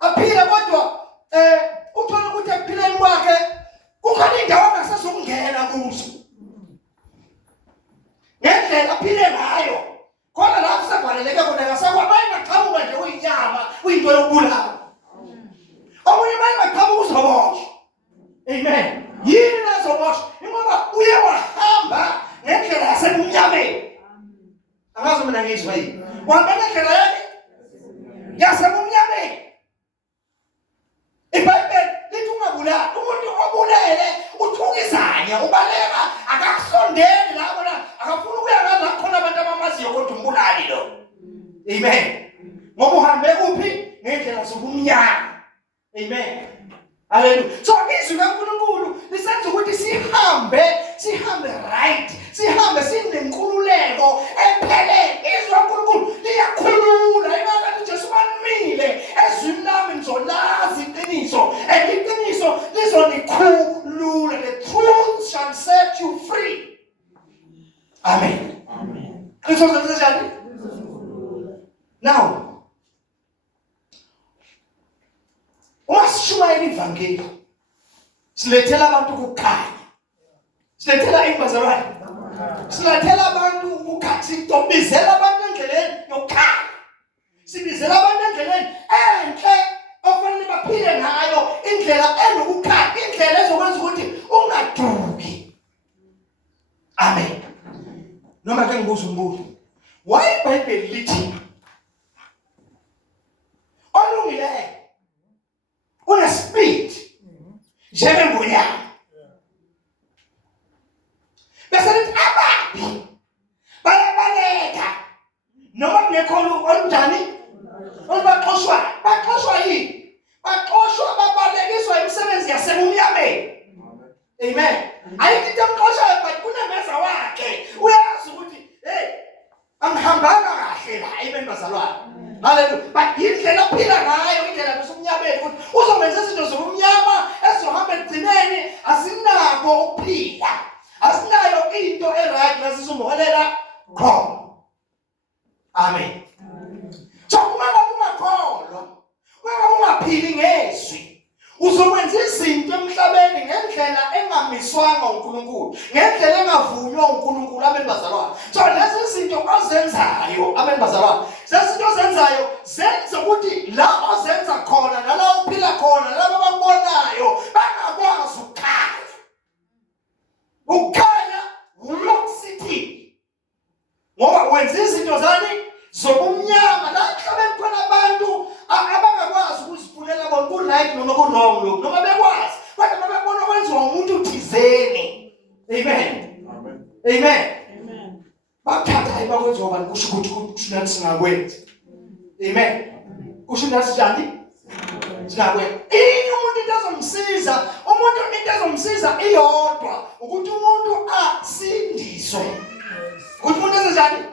aphile kodwa uthola ukuthi ekuphileni kwakhe kukhona indawo angasazungena kuzo ngendlela aphile ngayo khona la kusavaleleke khona ngasakwabayingaqhamuka nje uyinyama uyinto yokubulala omunye bayingaqhamuka uzoboshwa. Amen. Yini nazoboshwa ingoba uye wahamba ngendlela yasemnyameni. Angazi mina ngizwa yini wahamba ngendlela yakhe yasemnyameni. iBhayibheli lithi ungabulali umuntu obulele uthukizanya ubaleka akasondeli lapho la akafuna ukuya la khona abantu abamaziyo kodwa umbulali lo. Amen. Ngoba uhambe kuphi ngendlela zobumnyama. Amen. Hallelujah. So izwi kaNkulunkulu lisenza ukuthi sihambe right, sihambe sinenkululeko ephelele. Izwi kaNkulunkulu liyakhulula imakathi Jesu banimile ezwini lami ngizolazi iqiniso and iqiniso lizonikhulula. The truth shall set you free. Amen. Amen. Now washumayela ivangeli silethela abantu ukukhanya, silethela imbazalwane, silethela abantu ukukhanya, sitobizela abantu endleleni yokukhanya, sibizela abantu endleleni enhle ofanele baphile ngayo, indlela enokukhanya, indlela ezokwenza ukuthi ungaduki. Amen. Noma ke ngibuza umbuzo, why iBhayibheli lithi olungileyo une-speed njengengonyama bese lithi ababi bayabaleka noma kungekho olunjani baxoshwa yini? Baxoshwa babalekiswa imisebenzi yasemnyameni. Amen. Ayikho into emxoshayo but kunemeza wakhe uyazi ukuthi angihambanga kahle la. Amen bazalwane. Hallelujah. But indlela ophila ngayo indlela yasemnyameni ukuthi uzokwenza izinto zobumnyama ezizohamba ekugcineni asinako ukuphila, asinayo into eright nasizomholela khona. Amen. So uma ungakholwa, uma ungaphili ngezwi, uzokwenza izinto emhlabeni ngendlela engamiswanga uNkulunkulu, ngendlela engavunywa uNkulunkulu. Amen bazalwane. So lezi zinto ozenzayo, amen bazalwane, lezi zinto ozenzayo zenza ukuthi la ozenza khona nala uphila khona laba abakubonayo bangakwazi ukukhanya. Ukukhanya ulokusithi ngoba wenza izinto zani zobumnyama. La emhlabeni khona abantu abangakwazi ukuzifunela bona ku-right noma ku-wrong lokhu, noma bekwazi kodwa babona kwenziwa umuntu thizeni. Amen. Amen. Amen. Amen. Bakuthatha bakwenziwa bani kusho ukuthi nathi singakwenza. Amen. Kusho nathi njani? Singakwenza. Inye umuntu into ezomsiza, umuntu into ezomsiza iyodwa ukuthi umuntu asindiswe. Ukuthi umuntu enzenjani?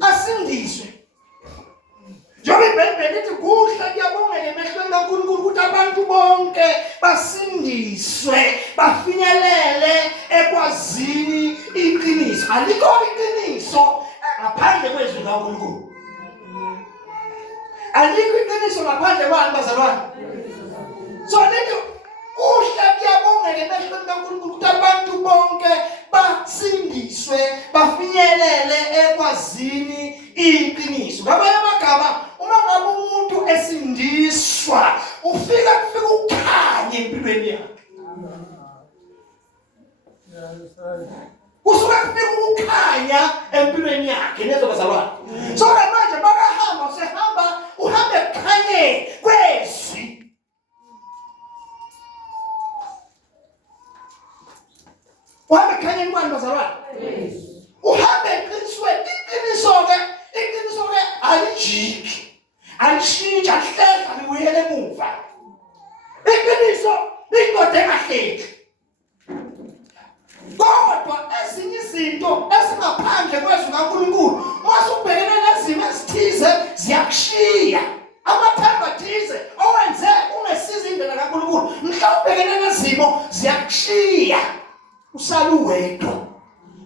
Asindiswe. Njengoba iBhayibheli lithi kuhle kuyabongela emehlweni kaNkulunkulu ukuthi abantu bonke basindiswe bafinyelele ekwazini iqiniso. Alikho iqiniso ngaphandle kwezwi likaNkulunkulu. Alikho iqiniso ngaphandle kwani bazalwane? So lithi kuhle kuyabongela emehlweni kaNkulunkulu ukuthi abantu bonke basindiswe bafinyelele ekwazini iqiniso. Ngamanye amagama, uma ngabe umuntu esindiswa ufika ukukhanya empilweni yakhe. Usuka kufika ukukhanya empilweni yakhe nezo bazalwane. So manje bakahamba usehamba uhambe kukhanye kwezwi. Uhambe kukhanye kwani bazalwane? Uhambe eqiniswe iqiniso ke alijiki, alishintsha, alihlehla libuyele emuva. Iqiniso lingode engahleki. Kodwa ezinye izinto ezingaphandle kwezwi kaNkulunkulu mase ubhekene nezimo ezithize ziyakushiya. Amathemba athize owenze ungesiza indlela kaNkulunkulu mhla ubhekene nezimo ziyakushiya, usala uwedwa.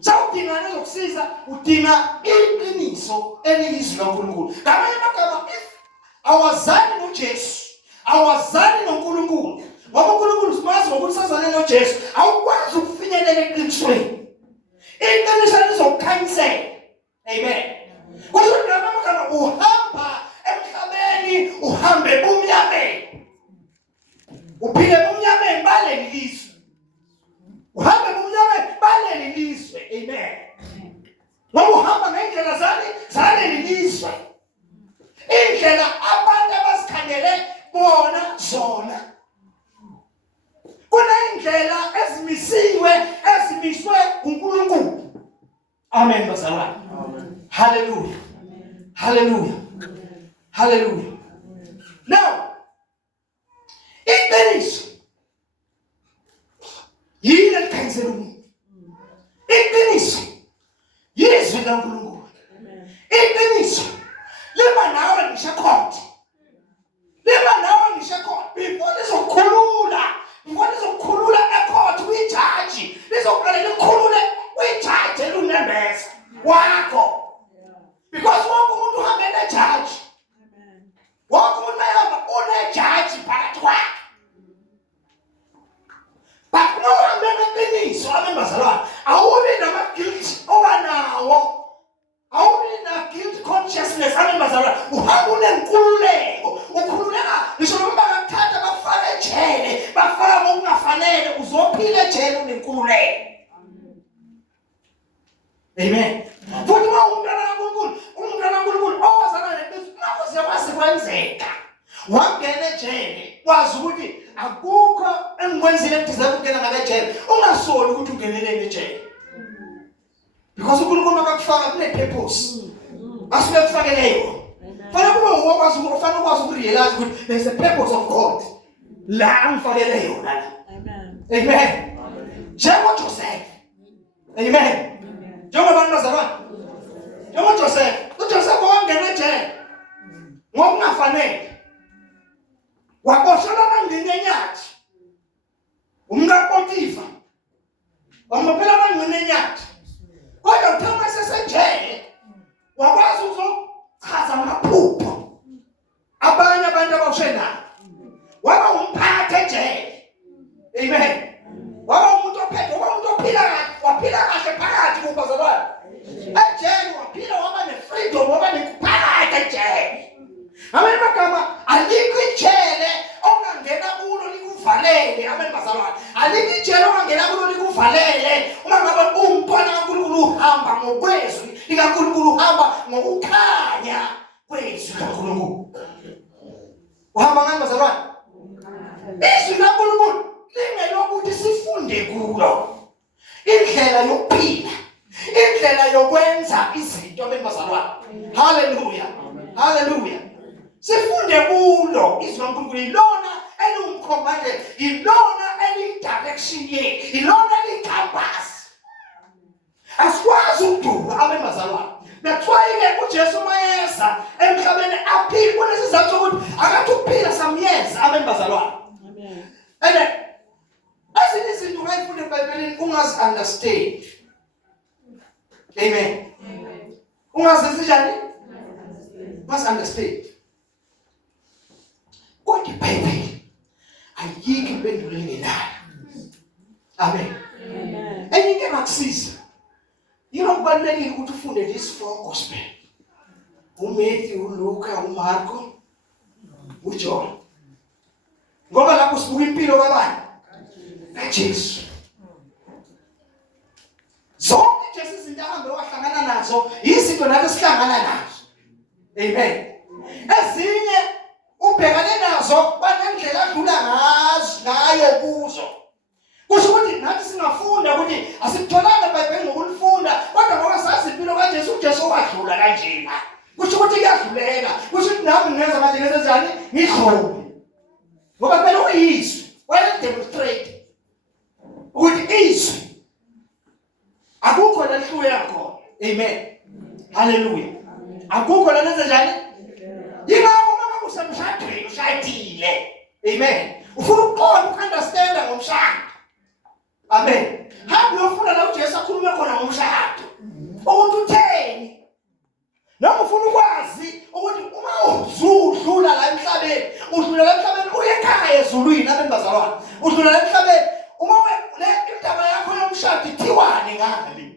Sawudinga nezokusiza udinga iqiniso eliyizwi kaNkulunkulu. Ngamanye amagama, if awazani noJesu, awazani noNkulunkulu. Ngoba uNkulunkulu simazi ngokuthi sazane noJesu, awukwazi ukufinyelela eqinisweni. Iqiniso lizokukhanyisela. Amen. Kusho ngamanye amagama uhamba emhlabeni, uhambe ebumnyameni. Uphile ebumnyameni baleli lizwe. Uhambe ebumnyameni baleli lizwe. Amen. Ngoba uhamba ngendlela zaleli lizwe. Indlela abantu abazikhangele bona zona. Kunendlela ezimiswe uNkulunkulu. Amen bazalwane. Amen. Hallelujah. Amen. Hallelujah. Amen. Hallelujah. Amen. Now, iqiniso yini elikhanyisela umuntu? Iqiniso yizwi kaNkulunkulu. Iqiniso lima nawe ngisho khona. Lima nawe ngisho khona. Before lizokukhulula ecourt kwijaji, lizoqala likhulule kwijaji elunembeza wakho. Because wonke umuntu uhamba nejaji. Wonke umuntu uyahamba unejaji phakathi kwakhe. But no uhambe ngeqiniso abembazalwane, awubi nama-guilt obanawo. Awubi na-guilt consciousness abembazalwane. Uhamba unenkululeko. Ukhululeka ngisho noma bakuthatha bakufaka ejele, bakufaka ngokungafanele, uzophila ejele unenkululeko. Amen. Futhi uma umntwana kaNkulunkulu owazana leqiniso, nakuze kwase kwenzeka wangena ejele, wazi ukuthi akukho engikwenzile engideserve ukungena ngabe ejele, ungasoli ukuthi ungenelele ejele. Because uNkulunkulu akakufaka kune-purpose asuke kufakeleyo. Fanele kube ukwazi ukurealize ukuthi there's a purpose of God la angifakele yona la. Amen. NjengoJoseph. Amen. Njengobantu bazalwane. NjengoJoseph. uJoseph wangena ejele ngokungafanele. Waboshelwa amangcini enyathi. UmkaPotifa wambophela amangcini enyathi. Kodwa uthama sesejele wakwazi ukuzochaza amaphupho abanye abantu abawushenayo. Waba umphathi ejele. Amen. Waba umuntu ophethe, waba umuntu waphila kahle phakathi kubazalwane. Ejele waphila waba ne-freedom, waba nephakathi ejele. Amanye amagama alikho ijele ongangena kulo likuvalele. Amen bazalwane. Alikho ijele ongangena kulo likuvalele. Uma ngabe umntwana kaNkulunkulu uhamba ngokwezwi likaNkulunkulu, uhamba ngokukhanya kwezwi likaNkulunkulu. Uhamba ngani bazalwane? Izwi likaNkulunkulu lingelokuthi sifunde kulo indlela yokuphila, indlela yokwenza izinto abembazalwane. Hallelujah. Hallelujah. Sifunde kulo izwi likaNkulunkulu, ilona eliwumkhombandlela, ilona eliyi-direction yethu, ilona eliyi-compass. Asikwazi ukuduka abembazalwane. That's why uJesu mayeza emhlabeni aphila kunesizathu sokuthi akathi ukuphila samyeza abembazalwane. Amen. And ezinye izinto ungayifunda eBhayibhelini ungazi-understand. Amen. Ungazenzi njani? Ungazi-understand. Kodwa iBhayibheli ayikho impendulo engenayo. Amen. Enye into engakusiza, kubalulekile ukuthi ufunde these four gospel. uMatthew, uLuka, uMarko, uJohn. Ngoba lapho sibuka impilo kabani? kaJesu. Zonke nje izinto ahambe wahlangana nazo, izinto nathi sihlangana nazo. Amen. Ezinye ubhekane nazo banendlela adlula ngayo kuzo. Kusho ukuthi nathi singafunda ukuthi asikutholanga eBhayibhelini ngokulifunda, kodwa ngoba sazi impilo kaJesu, uJesu wadlula kanjena. Kusho ukuthi kuyadluleka. Kusho ukuthi nami ngenza manje ngenzani? Ngidlule. Ngoba phela uyizwi wayedemonstrate ukuthi izwi akukho la hluwe yakho. Amen. Hallelujah. Akukho la nenze njani? Yingakho uma kusemshadweni ushadile. Amen. Ufuna ukuqonda ukunderstanda ngomshado. Amen. Hamba uyofunda la uJesu akhulume khona ngomshado. Ukuthi utheni? Noma ufuna ukwazi ukuthi uma uzudlula la udlulela emhlabeni uye ekhaya ezulwini abembazalwane udlulela emhlabeni uma le indaba yakho yomshado ithiwani ngale